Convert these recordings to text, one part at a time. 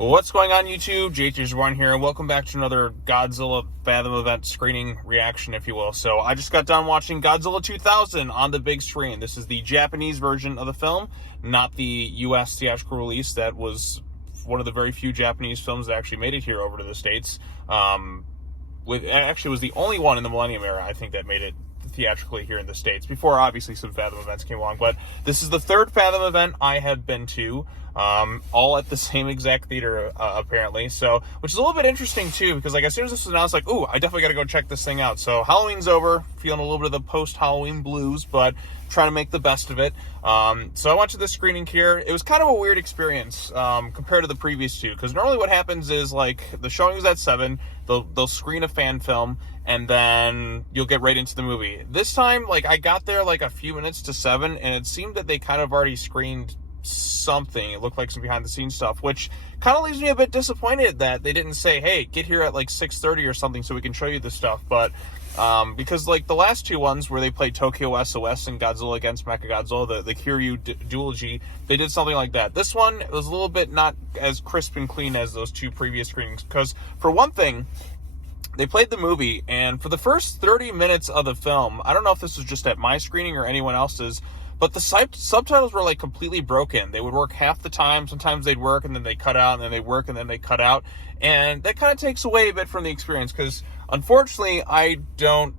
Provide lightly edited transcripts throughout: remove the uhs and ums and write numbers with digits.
What's going on, YouTube? JT1 here, and welcome back to another Godzilla Fathom event screening reaction, if you will. So I just got done watching Godzilla 2000 on the big screen. This is the Japanese version of the film, not the U.S. theatrical release. That was one of the very few Japanese films that actually made it here over to the States. Actually was the only one in the Millennium era, I think, that made it theatrically here in the States, before obviously some Fathom events came along. But this is the third Fathom event I have been to, all at the same exact theater, apparently. So, which is a little bit interesting too, because like as soon as this was announced, like, ooh, I definitely got to go check this thing out. So Halloween's over, feeling a little bit of the post-Halloween blues, but trying to make the best of it. So I went to the screening here. It was kind of a weird experience compared to the previous two, because normally what happens is, like, the showing is at 7, they'll screen a fan film, and then you'll get right into the movie. This time, like, I got there like a few minutes to 7, and it seemed that they kind of already screened something. It looked like some behind the scenes stuff, which kind of leaves me a bit disappointed that they didn't say, hey, get here at like 6:30 or something so we can show you this stuff. But because like the last two ones where they played Tokyo SOS and Godzilla against Mechagodzilla, the Kiryu duology, they did something like that. This one was a little bit not as crisp and clean as those two previous screenings, because for one thing, they played the movie, and for the first 30 minutes of the film, I don't know if this was just at my screening or anyone else's, but the subtitles were like completely broken. They would work half the time. Sometimes they'd work and then they cut out, and then they work and then they cut out. And that kind of takes away a bit from the experience, because unfortunately I don't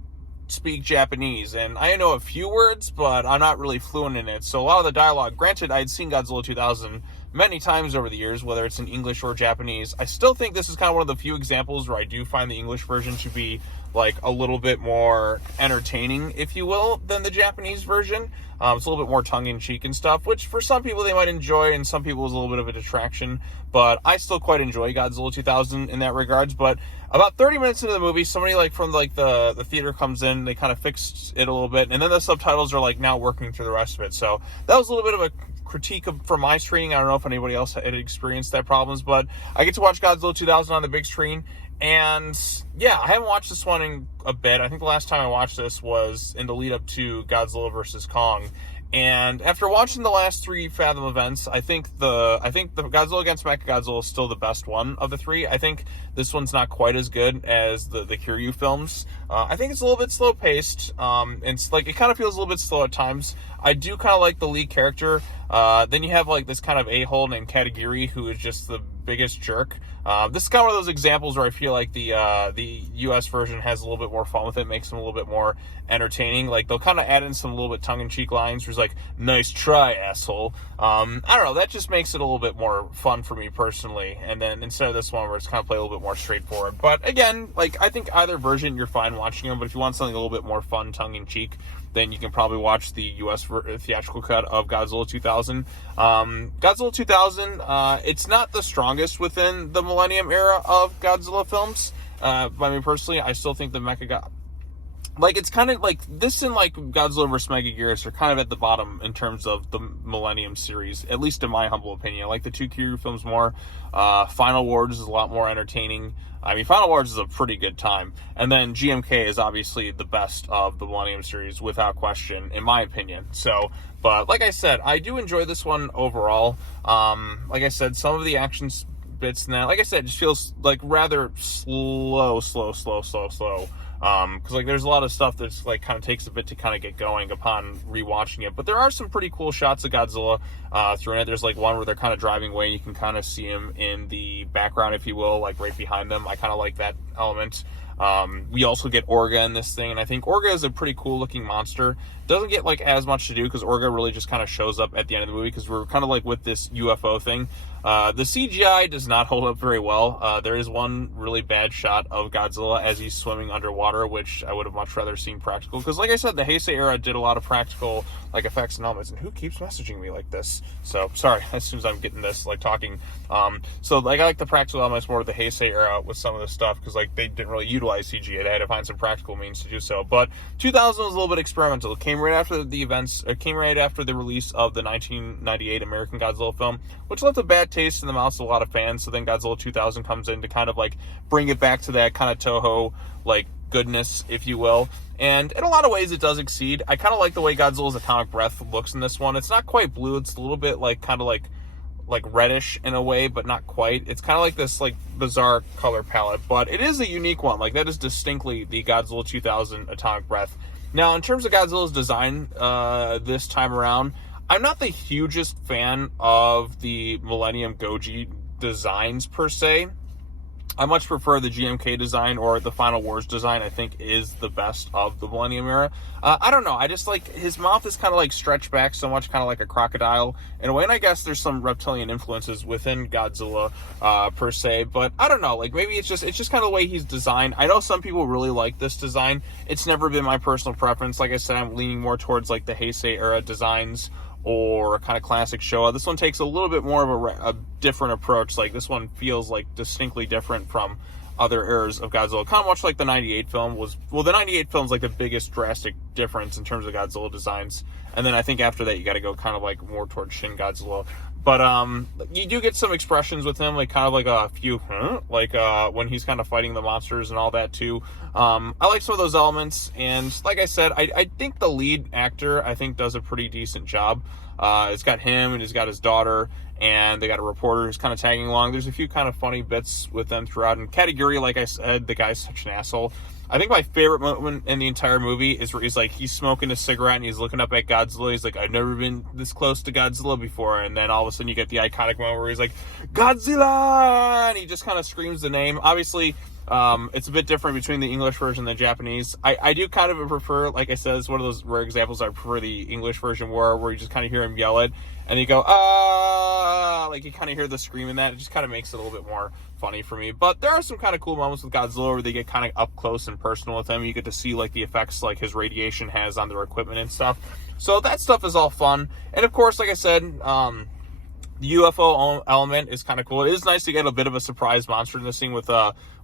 speak Japanese, and I know a few words, but I'm not really fluent in it. So a lot of the dialogue, granted, I'd seen Godzilla 2000 many times over the years, whether it's in English or Japanese, I still think this is kind of one of the few examples where I do find the English version to be like a little bit more entertaining, if you will, than the Japanese version. It's a little bit more tongue-in-cheek and stuff, which for some people they might enjoy, and some people is a little bit of a detraction. But I still quite enjoy Godzilla 2000 in that regards. But about 30 minutes into the movie, somebody like from like the theater comes in, they kind of fixed it a little bit, and then the subtitles are like now working through the rest of it. So that was a little bit of a critique from my screening. I don't know if anybody else had experienced that problems, but I get to watch Godzilla 2000 on the big screen. And yeah, I haven't watched this one in a bit. I think the last time I watched this was in the lead up to Godzilla vs. Kong. And after watching the last three Fathom events, I think the Godzilla against Mechagodzilla is still the best one of the three. I think this one's not quite as good as the Kiryu films. I think it's a little bit slow paced. It's like, it kind of feels a little bit slow at times. I do kind of like the lead character. Then you have like this kind of a-hole named Katagiri, who is just the biggest jerk. This is kind of one of those examples where I feel like the US version has a little bit more fun with it, makes them a little bit more entertaining. Like, they'll kind of add in some little bit tongue-in-cheek lines where it's like, nice try, asshole. I don't know, that just makes it a little bit more fun for me personally. And then instead of this one where it's kind of play a little bit more straightforward. But again, like, I think either version you're fine watching them, but if you want something a little bit more fun, tongue-in-cheek, then you can probably watch the US theatrical cut of Godzilla 2000. Godzilla 2000, it's not the strongest within the Millennium era of Godzilla films. I mean, personally, I still think the like, it's kind of like this, and like Godzilla vs. Megaguirus are kind of at the bottom in terms of the Millennium series, at least in my humble opinion. I like the two Kiryu films more. Final Wars is a lot more entertaining. I mean, Final Wars is a pretty good time. And then GMK is obviously the best of the Millennium series, without question, in my opinion. So, but like I said, I do enjoy this one overall. Like I said, some of the action bits now, like I said, it just feels like rather slow. Because like there's a lot of stuff that's like kind of takes a bit to kind of get going upon rewatching it. But there are some pretty cool shots of Godzilla through it. There's like one where they're kind of driving away. You can kind of see him in the background, if you will, like right behind them. I kind of like that element. We also get Orga in this thing, and I think Orga is a pretty cool looking monster. Doesn't get like as much to do because Orga really just kind of shows up at the end of the movie, because we're kind of like with this UFO thing. The CGI does not hold up very well. There is one really bad shot of Godzilla as he's swimming underwater, which I would have much rather seen practical, because like I said, the Heisei era did a lot of practical like effects and elements. And who keeps messaging me like this? So sorry, as soon as I'm getting this like talking. So like I like the practical elements more of the Heisei era with some of the stuff, because like they didn't really utilize CGI. They had to find some practical means to do so. But 2000 was a little bit experimental. It came right after the events. It came right after the release of the 1998 American Godzilla film, which left a bad taste in the mouths of a lot of fans. So then Godzilla 2000 comes in to kind of like bring it back to that kind of Toho like goodness, if you will. And in a lot of ways, it does exceed. I kind of like the way Godzilla's atomic breath looks in this one. It's not quite blue. It's a little bit like kind of like like reddish in a way, but not quite. It's kind of like this like bizarre color palette, but it is a unique one. Like that is distinctly the Godzilla 2000 Atomic Breath. Now, in terms of Godzilla's design, this time around, I'm not the hugest fan of the Millennium Goji designs per se. I much prefer the GMK design, or the Final Wars design. I think is the best of the Millennium era. I don't know. I just like his mouth is kind of like stretched back so much, kind of like a crocodile in a way. And I guess there's some reptilian influences within Godzilla per se. But I don't know. Like maybe it's just kind of the way he's designed. I know some people really like this design. It's never been my personal preference. Like I said, I'm leaning more towards like the Heisei era designs, or kind of classic Showa. This one takes a little bit more of a different approach. Like this one feels like distinctly different from other eras of Godzilla. Kind of much like the 98 film was. Well, the 98 film is like the biggest drastic difference in terms of Godzilla designs. And then I think after that you got to go kind of like more towards Shin Godzilla. But you do get some expressions with him, like kind of like a few, like when he's kind of fighting the monsters and all that too. I like some of those elements, and like I said, I think the lead actor I think does a pretty decent job. It's got him and he's got his daughter, and they got a reporter who's kind of tagging along. There's a few kind of funny bits with them throughout. And Katagiri, like I said, the guy's such an asshole. I think my favorite moment in the entire movie is where he's smoking a cigarette and he's looking up at Godzilla. He's like, I've never been this close to Godzilla before. And then all of a sudden you get the iconic moment where he's like, Godzilla! And he just kind of screams the name. Obviously, it's a bit different between the English version and the Japanese. I do kind of prefer, like I said, it's one of those rare examples I prefer the English version where you just kind of hear him yell it, and you go, ah, like you kind of hear the scream in that. It just kind of makes it a little bit more funny for me. But there are some kind of cool moments with Godzilla where they get kind of up close and personal with him. You get to see like the effects like his radiation has on their equipment and stuff. So that stuff is all fun. And of course, like I said, the UFO element is kind of cool. It is nice to get a bit of a surprise monster in this scene with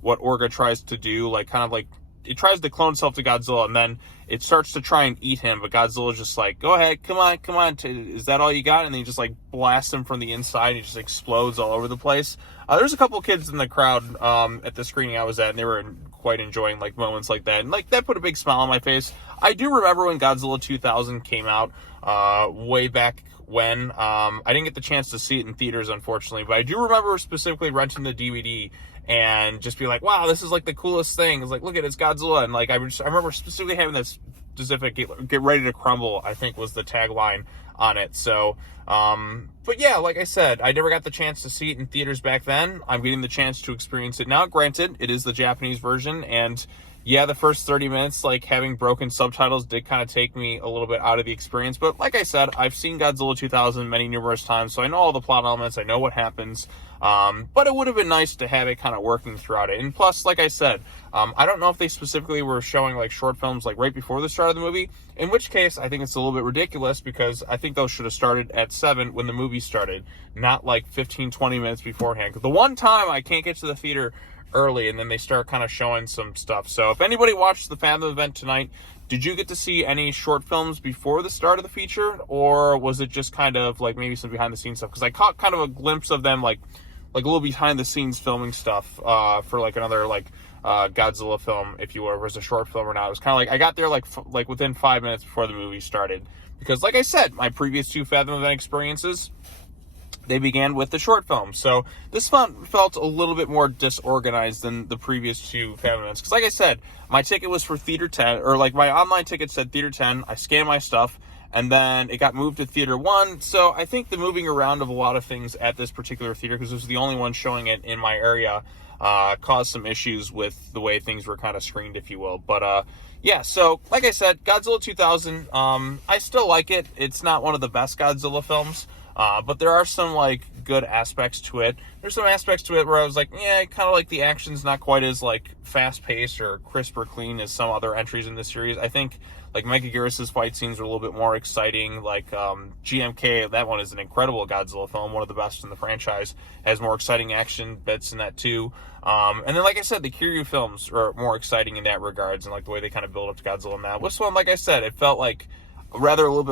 what Orga tries to do, like kind of like it tries to clone itself to Godzilla, and then it starts to try and eat him, but Godzilla's just like, go ahead, come on, is that all you got? And then he just like blasts him from the inside, and he just explodes all over the place. There's a couple kids in the crowd at the screening I was at, and they were quite enjoying like moments like that, and like that put a big smile on my face. I do remember when Godzilla 2000 came out way back when. I didn't get the chance to see it in theaters, unfortunately, but I do remember specifically renting the DVD and just be like, wow, this is like the coolest thing. It's like, look at it's Godzilla. And like I remember specifically having this specific get ready to crumble, I think was the tagline on it. So but yeah, like I said, I never got the chance to see it in theaters back then. I'm getting the chance to experience it now. Granted, it is the Japanese version, and yeah, the first 30 minutes, like having broken subtitles did kind of take me a little bit out of the experience. But like I said, I've seen Godzilla 2000 numerous times, so I know all the plot elements, I know what happens. But it would have been nice to have it kind of working throughout it. And plus, like I said, I don't know if they specifically were showing like short films like right before the start of the movie, in which case I think it's a little bit ridiculous, because I think those should have started at 7 when the movie started, not like 15-20 minutes beforehand. Because the one time I can't get to the theater early, and then they start kind of showing some stuff. So if anybody watched the Fathom event tonight, did you get to see any short films before the start of the feature, or was it just kind of like maybe some behind the scenes stuff? Because I caught kind of a glimpse of them like a little behind the scenes filming stuff for like another like Godzilla film, if you will, if it was a short film or not. It was kind of like I got there like within 5 minutes before the movie started, because like I said, my previous 2 Fathom event experiences, they began with the short film. So this felt a little bit more disorganized than the previous 2 Fathom events. Because like I said, my ticket was for Theater 10, or like my online ticket said Theater 10. I scanned my stuff, and then it got moved to Theater 1. So I think the moving around of a lot of things at this particular theater, because it was the only one showing it in my area, caused some issues with the way things were kind of screened, if you will. But yeah, so like I said, Godzilla 2000, I still like it. It's not one of the best Godzilla films. But there are some like good aspects to it. There's some aspects to it where I was like, yeah, kind of like the action's not quite as like fast paced or crisp or clean as some other entries in this series. I think like Megaguirus' fight scenes are a little bit more exciting. Like GMK, that one is an incredible Godzilla film, one of the best in the franchise. Has more exciting action bits in that too. And then like I said, the Kiryu films are more exciting in that regards, and like the way they kind of build up to Godzilla in that. This one, like I said, it felt like a little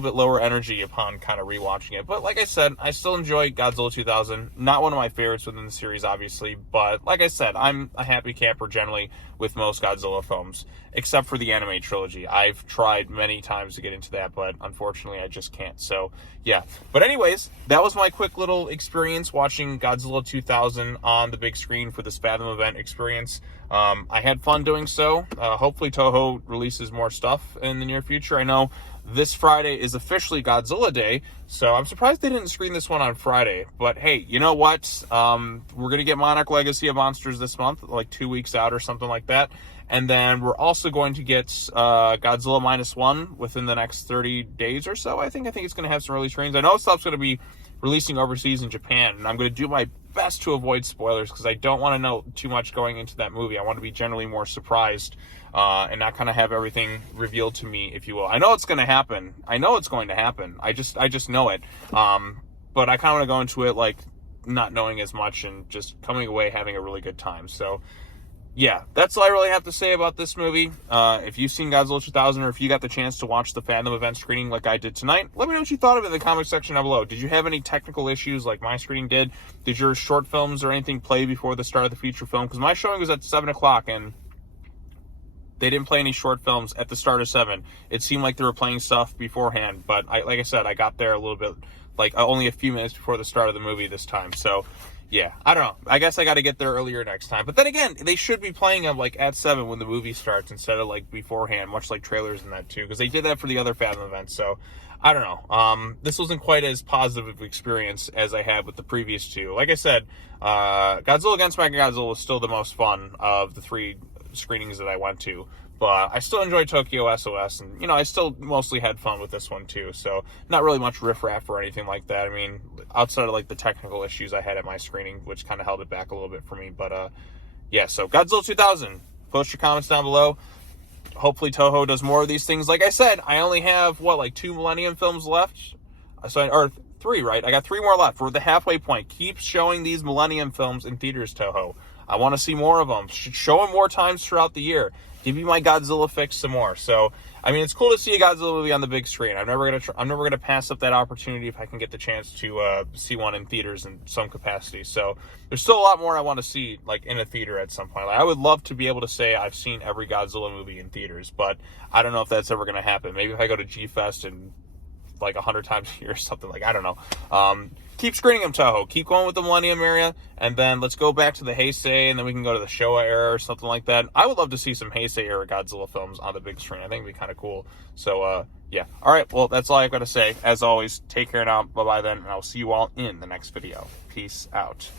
bit lower energy upon kind of rewatching it. But like I said, I still enjoy Godzilla 2000. Not one of my favorites within the series, obviously, but like I said, I'm a happy camper generally with most Godzilla films, except for the anime trilogy. I've tried many times to get into that, but unfortunately I just can't. So, yeah. But anyways, that was my quick little experience watching Godzilla 2000 on the big screen for this Fathom event experience. I had fun doing so. Hopefully Toho releases more stuff in the near future. I know this Friday is officially Godzilla Day, so I'm surprised they didn't screen this one on Friday. But hey, you know what? We're going to get Monarch Legacy of Monsters this month, like 2 weeks out or something like that. And then we're also going to get Godzilla -1 within the next 30 days or so. I think it's going to have some release screens. I know stuff's going to be releasing overseas in Japan, and I'm going to do my best to avoid spoilers because I don't want to know too much going into that movie. I want to be generally more surprised and not kind of have everything revealed to me, if you will. I know it's going to happen. I know it's going to happen. I just know it. But I kind of want to go into it like not knowing as much and just coming away having a really good time. So, yeah, that's all I really have to say about this movie. If you've seen Godzilla 2000 or if you got the chance to watch the Fathom event screening like I did tonight, let me know what you thought of it in the comment section down below. Did you have any technical issues like my screening did? Did your short films or anything play before the start of the feature film? Because my showing was at 7 o'clock and they didn't play any short films at the start of 7. It seemed like they were playing stuff beforehand, but like I said, I got there a little bit, like only a few minutes before the start of the movie this time. So, yeah, I don't know. I guess I got to get there earlier next time. But then again, they should be playing them like at 7 when the movie starts instead of like beforehand, much like trailers and that too, because they did that for the other Fathom events. So, I don't know. This wasn't quite as positive of an experience as I had with the previous two. Like I said, Godzilla vs. Mechagodzilla was still the most fun of the 3 screenings that I went to, but I still enjoyed Tokyo SOS, and I still mostly had fun with this one too. So not really much riffraff or anything like that. I mean, outside of like the technical issues I had at my screening, which kind of held it back a little bit for me. But yeah, so Godzilla 2000, post your comments down below. Hopefully Toho does more of these things. Like I said, I only have what, 2 Millennium films left, or 3, right? I got 3 more left. We're at the halfway point. Keep showing these Millennium films in theaters, Toho. I want to see more of them. Show them more times throughout the year. Give me my Godzilla fix some more. So, I mean, it's cool to see a Godzilla movie on the big screen. I'm never gonna pass up that opportunity if I can get the chance to see one in theaters in some capacity. So, there's still a lot more I want to see, like in a theater at some point. Like, I would love to be able to say I've seen every Godzilla movie in theaters, but I don't know if that's ever gonna happen. Maybe if I go to G-Fest and like 100 times a year or something, like, I don't know. Keep screening them, Toho. Keep going with the Millennium area, and then let's go back to the Heisei, and then we can go to the Showa era or something like that. I would love to see some Heisei era Godzilla films on the big screen. I think it'd be kind of cool. So, yeah. All right, well, that's all I've got to say. As always, take care now. Bye-bye then, and I'll see you all in the next video. Peace out.